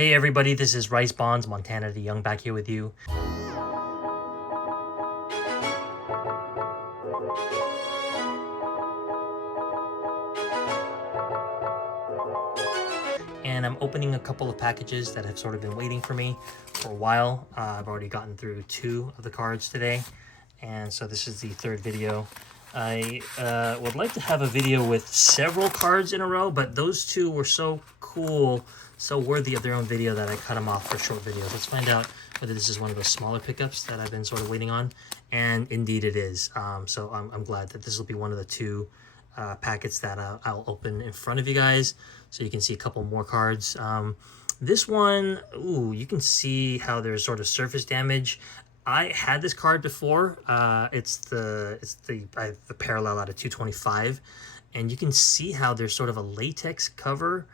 Hey everybody, this is Rice Bonds, Montana the Young back here with you. And I'm opening a couple of packages that have sort of been waiting for me for a while. I've already gotten through 2 of the cards today, and so this is the 3rd video. I would like to have a video with several cards in a row, but those 2 were so cool, so worthy of their own video that I cut them off for short videos. Let's find out whether this is one of those smaller pickups that I've been sort of waiting on, and indeed it is. So I'm glad that this will be one of the 2 packets that I'll open in front of you guys, so you can see a couple more cards. This one, ooh, you can see how there's sort of surface damage. I had this card before. It's the I have the parallel out of 225, and you can see how there's sort of a latex cover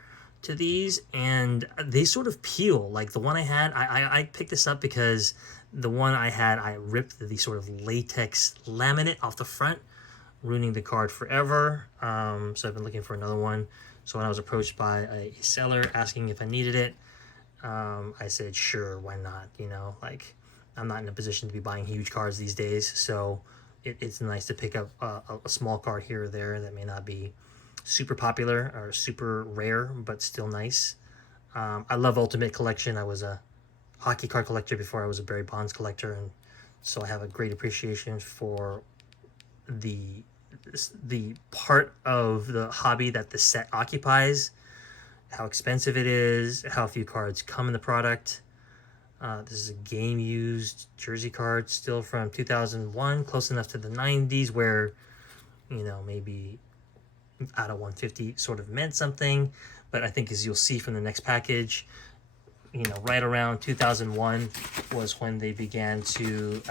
to these, and they sort of peel. Like the one I had, I picked this up because the one I had, I ripped the sort of latex laminate off the front, ruining the card forever. So I've been looking for another one. So when I was approached by a seller asking if I needed it, I said, sure, why not? You know, like, I'm not in a position to be buying huge cards these days, so it's nice to pick up a small card here or there that may not be super popular or super rare, but still nice. I love Ultimate Collection. I was a hockey card collector before I was a Barry Bonds collector, and so I have a great appreciation for the part of the hobby that the set occupies, how expensive it is, how few cards come in the product. This is a game used jersey card, still from 2001, close enough to the 90s where, you know, maybe out of 150 sort of meant something. But I think, as you'll see from the next package, you know, right around 2001 was when they began to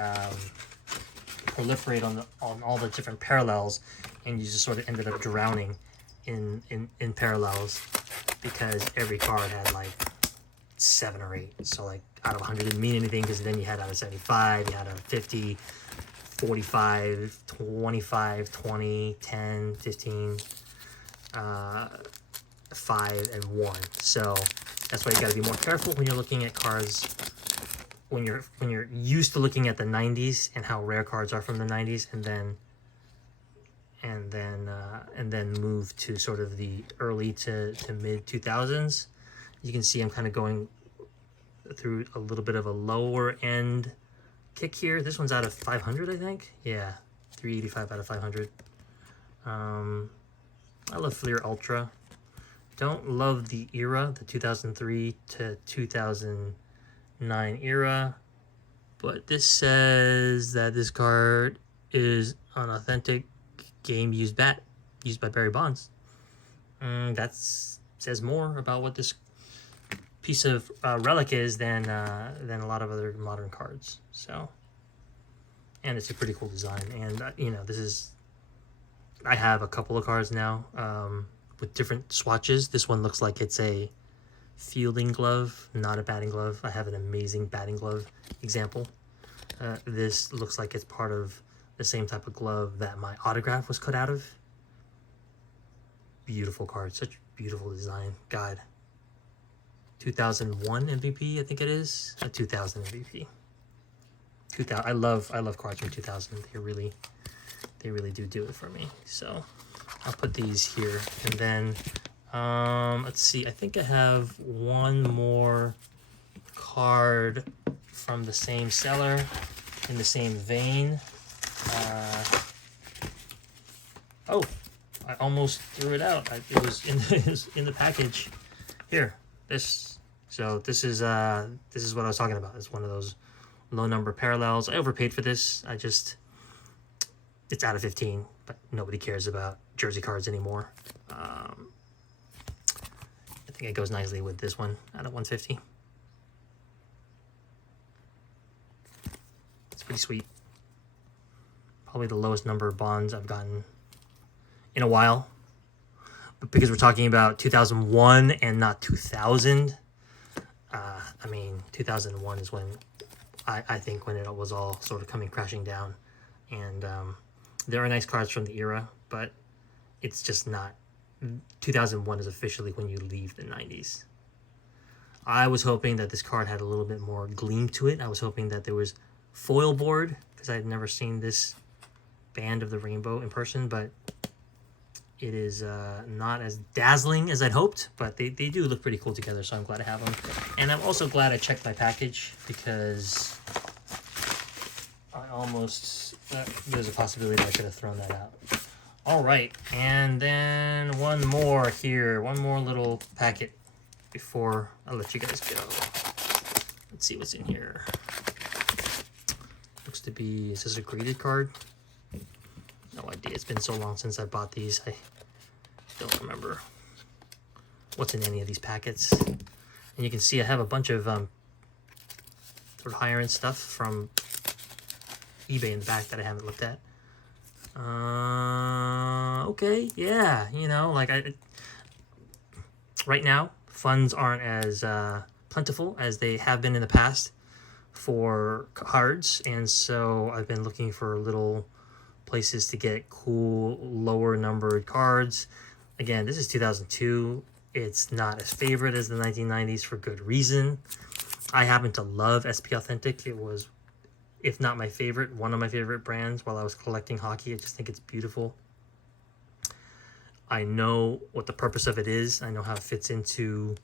proliferate on all the different parallels, and you just sort of ended up drowning in parallels, because every card had like 7 or 8. So like out of 100 didn't mean anything, because then you had out of 75, you had out of 50, 45, 25, 20, 10, 15, 5, and 1. So that's why you got to be more careful when you're looking at cards, when you're used to looking at the 90s and how rare cards are from the 90s, and then move to sort of the early to mid 2000s. You can see I'm kind of going through a little bit of a lower end kick here. This one's out of 500, I think. Yeah, 385 out of 500. I love Fleer Ultra. Don't love the era, the 2003 to 2009 era, but this says that this card is an authentic game used bat used by Barry Bonds. That says more about what this piece of relic is than a lot of other modern cards. So, and it's a pretty cool design. And you know, I have a couple of cards now with different swatches. This one looks like it's a fielding glove, not a batting glove. I have an amazing batting glove example. This looks like it's part of the same type of glove that my autograph was cut out of. Beautiful card, such beautiful design. God, 2001 MVP, I think it is. A 2000 MVP. 2000. I love cards from 2000. They really do it for me. So I'll put these here, and then let's see. I think I have one more card from the same seller in the same vein. Oh, I almost threw it out. It was in the package. Here, this. So this is what I was talking about. It's one of those low number parallels. I overpaid for this. It's out of 15, but nobody cares about jersey cards anymore. I think it goes nicely with this one out of 150. It's pretty sweet. Probably the lowest number of bonds I've gotten in a while, but because we're talking about 2001 and not 2000, I mean 2001 is when I think when it was all sort of coming crashing down, and there are nice cards from the era, but it's just not. 2001 is officially when you leave the 90s. I was hoping that this card had a little bit more gleam to it. I was hoping that there was foil board, because I had never seen this band of the rainbow in person, but it is not as dazzling as I'd hoped, but they do look pretty cool together, so I'm glad to have them. And I'm also glad I checked my package, because I almost, there's a possibility that I could have thrown that out. All right, and then one more here, one more little packet before I let you guys go. Let's see what's in here. Looks to be, is this a graded card? No idea, it's been so long since I bought these, I don't remember what's in any of these packets. And you can see I have a bunch of sort of higher end stuff from eBay in the back that I haven't looked at. Okay, yeah, you know, like right now, funds aren't as plentiful as they have been in the past for cards, and so I've been looking for little places to get cool, lower numbered cards. Again, this is 2002. It's not as favorite as the 1990s for good reason. I happen to love SP Authentic. It was, if not my favorite, one of my favorite brands while I was collecting hockey. I just think it's beautiful. I know what the purpose of it is. I know how it fits into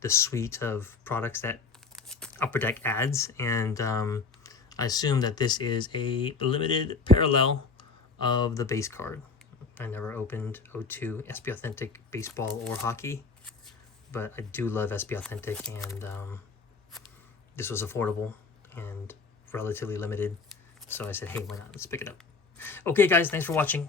the suite of products that Upper Deck adds, and I assume that this is a limited parallel of the base card. I never opened O2 SP Authentic baseball or hockey, but I do love SP Authentic, and this was affordable and relatively limited, so I said, hey, why not? Let's pick it up. Okay, guys, thanks for watching.